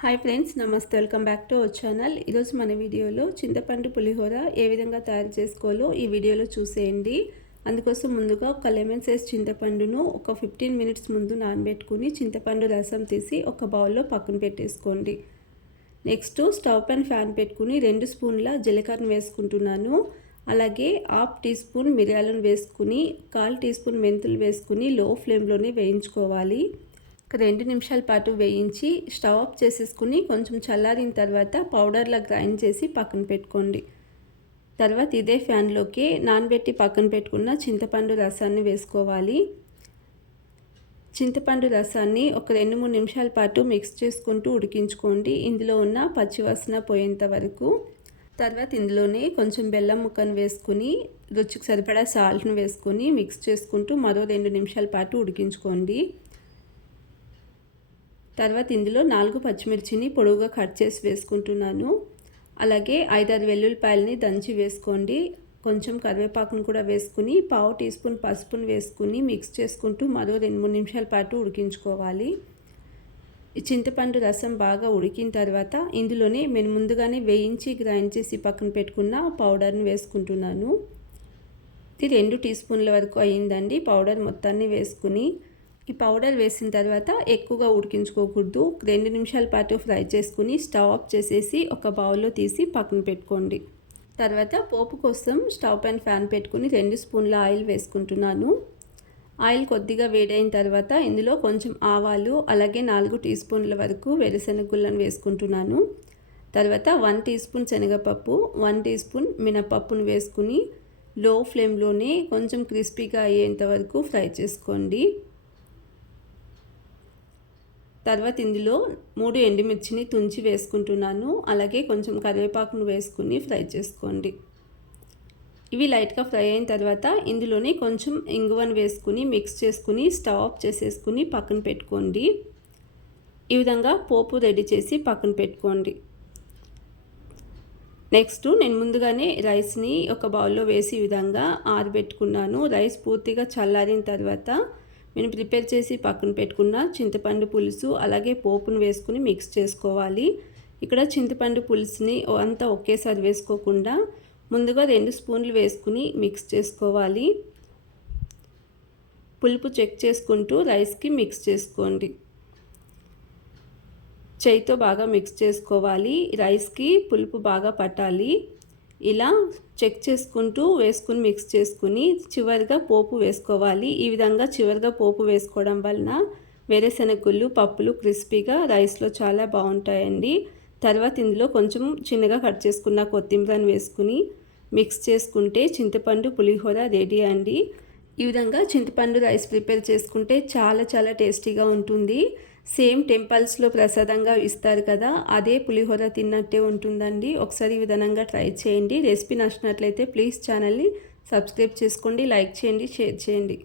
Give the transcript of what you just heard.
Hi friends, నమస్తే. Welcome back to our channel. ఈరోజు మన వీడియోలో చింతపండు పులిహోర ఏ విధంగా తయారు చేసుకోవాలో ఈ వీడియోలో చూసేయండి. అందుకోసం ముందుగా ఒక లెమన్ సైజ్ చింతపండును ఒక 15 మినిట్స్ ముందు నానబెట్టుకుని చింతపండు రసం తీసి ఒక బౌల్లో పక్కన పెట్టేసుకోండి. నెక్స్ట్ స్టవ్ పైన ఫ్యాన్ పెట్టుకుని 2 స్పూన్ల జీలకర్ర వేసుకుంటున్నాను. అలాగే హాఫ్ టీ స్పూన్ మిరియాలను వేసుకుని 1/4 టీ స్పూన్ మెంతులు వేసుకుని లో ఫ్లేమ్లోనే వేయించుకోవాలి. 2 నిమిషాల పాటు వేయించి స్టవ్ ఆఫ్ చేసేసుకుని కొంచెం చల్లారిన తర్వాత పౌడర్లా గ్రైండ్ చేసి పక్కన పెట్టుకోండి. తర్వాత ఇదే ఫ్యాన్లోకి నానబెట్టి పక్కన పెట్టుకున్న చింతపండు రసాన్ని వేసుకోవాలి. చింతపండు రసాన్ని ఒక 2-3 నిమిషాల పాటు మిక్స్ చేసుకుంటూ ఉడికించుకోండి, ఇందులో ఉన్న పచ్చివాసన పోయేంత వరకు. తర్వాత ఇందులోనే కొంచెం బెల్లం ముక్కను వేసుకుని రుచికి సరిపడా సాల్ట్ను వేసుకొని మిక్స్ చేసుకుంటూ మరో 2 నిమిషాల పాటు ఉడికించుకోండి. తర్వాత ఇందులో 4 పచ్చిమిర్చిని పొడవుగా కట్ చేసి వేసుకుంటున్నాను. అలాగే 5-6 వెల్లుల్లిపాయలని దంచి వేసుకోండి. కొంచెం కరివేపాకును కూడా వేసుకుని 1/2 టీ స్పూన్ పసుపును వేసుకుని మిక్స్ చేసుకుంటూ మరో 2-3 నిమిషాల పాటు ఉడికించుకోవాలి. ఈ చింతపండు రసం బాగా ఉడికిన తర్వాత ఇందులోనే నేను ముందుగానే వేయించి గ్రైండ్ చేసి పక్కన పెట్టుకున్న పౌడర్ని వేసుకుంటున్నాను. ఇది 2 టీ స్పూన్ల వరకు అయ్యిందండి. పౌడర్ మొత్తాన్ని వేసుకుని ఈ పౌడర్ వేసిన తర్వాత ఎక్కువగా ఉడికించుకోకూడదు. 2 నిమిషాల పాటు ఫ్రై చేసుకుని స్టవ్ ఆఫ్ చేసేసి ఒక బౌల్లో తీసి పక్కన పెట్టుకోండి. తర్వాత పోపు కోసం స్టవ్ పైన ఫ్యాన్ పెట్టుకుని 2 స్పూన్ల ఆయిల్ వేసుకుంటున్నాను. ఆయిల్ కొద్దిగా వేడైన తర్వాత ఇందులో కొంచెం ఆవాలు, అలాగే 4 టీ స్పూన్ల వరకు వేరుశనగ గుళ్ళను వేసుకుంటున్నాను. తర్వాత 1 టీ స్పూన్ శనగపప్పు, 1 టీ స్పూన్ మినపప్పును వేసుకుని లో ఫ్లేమ్లోనే కొంచెం క్రిస్పీగా అయ్యేంత వరకు ఫ్రై చేసుకోండి. తర్వాత ఇందులో 3 ఎండుమిర్చిని తుంచి వేసుకుంటున్నాను. అలాగే కొంచెం కరివేపాకును వేసుకుని ఫ్రై చేసుకోండి. ఇవి లైట్గా ఫ్రై అయిన తర్వాత ఇందులోనే కొంచెం ఇంగువను వేసుకుని మిక్స్ చేసుకుని స్టవ్ ఆఫ్ చేసేసుకుని పక్కన పెట్టుకోండి. ఈ విధంగా పోపు రెడీ చేసి పక్కన పెట్టుకోండి. నెక్స్ట్ నేను ముందుగానే రైస్ని ఒక బౌల్లో వేసి ఈ విధంగా ఆరబెట్టుకున్నాను. రైస్ పూర్తిగా చల్లారిన తర్వాత నేను ప్రిపేర్ చేసి పక్కన పెట్టుకున్న చింతపండు పులుసు అలాగే పోపును వేసుకుని మిక్స్ చేసుకోవాలి. ఇక్కడ చింతపండు పులుసుని అంతా ఒకేసారి వేసుకోకుండా ముందుగా 2 స్పూన్లు వేసుకుని మిక్స్ చేసుకోవాలి. పులుపు చెక్ చేసుకుంటూ రైస్కి మిక్స్ చేసుకోండి. చేయితో బాగా మిక్స్ చేసుకోవాలి. రైస్కి పులుపు బాగా పట్టాలి. ఇలా చెక్ చేసుకుంటూ వేసుకుని మిక్స్ చేసుకుని చివరిగా పోపు వేసుకోవాలి. ఈ విధంగా చివరిగా పోపు వేసుకోవడం వలన వేరుశనగ గుళ్ళు, పప్పులు క్రిస్పీగా రైస్లో చాలా బాగుంటాయండి. తర్వాత ఇందులో కొంచెం చిన్నగా కట్ చేసుకున్న కొత్తిమీరని వేసుకుని మిక్స్ చేసుకుంటే చింతపండు పులిహోర రెడీ అండి. ఈ విధంగా చింతపండు రైస్ ప్రిపేర్ చేసుకుంటే చాలా చాలా టేస్టీగా ఉంటుంది. సేమ్ టెంపుల్స్లో ప్రసాదంగా ఇస్తారు కదా, అదే పులిహోర తిన్నట్టే ఉంటుందండి. ఒకసారి ఈ విధంగా ట్రై చేయండి. రెసిపీ నచ్చినట్లయితే ప్లీజ్ ఛానల్ని సబ్స్క్రైబ్ చేసుకోండి, లైక్ చేయండి, షేర్ చేయండి.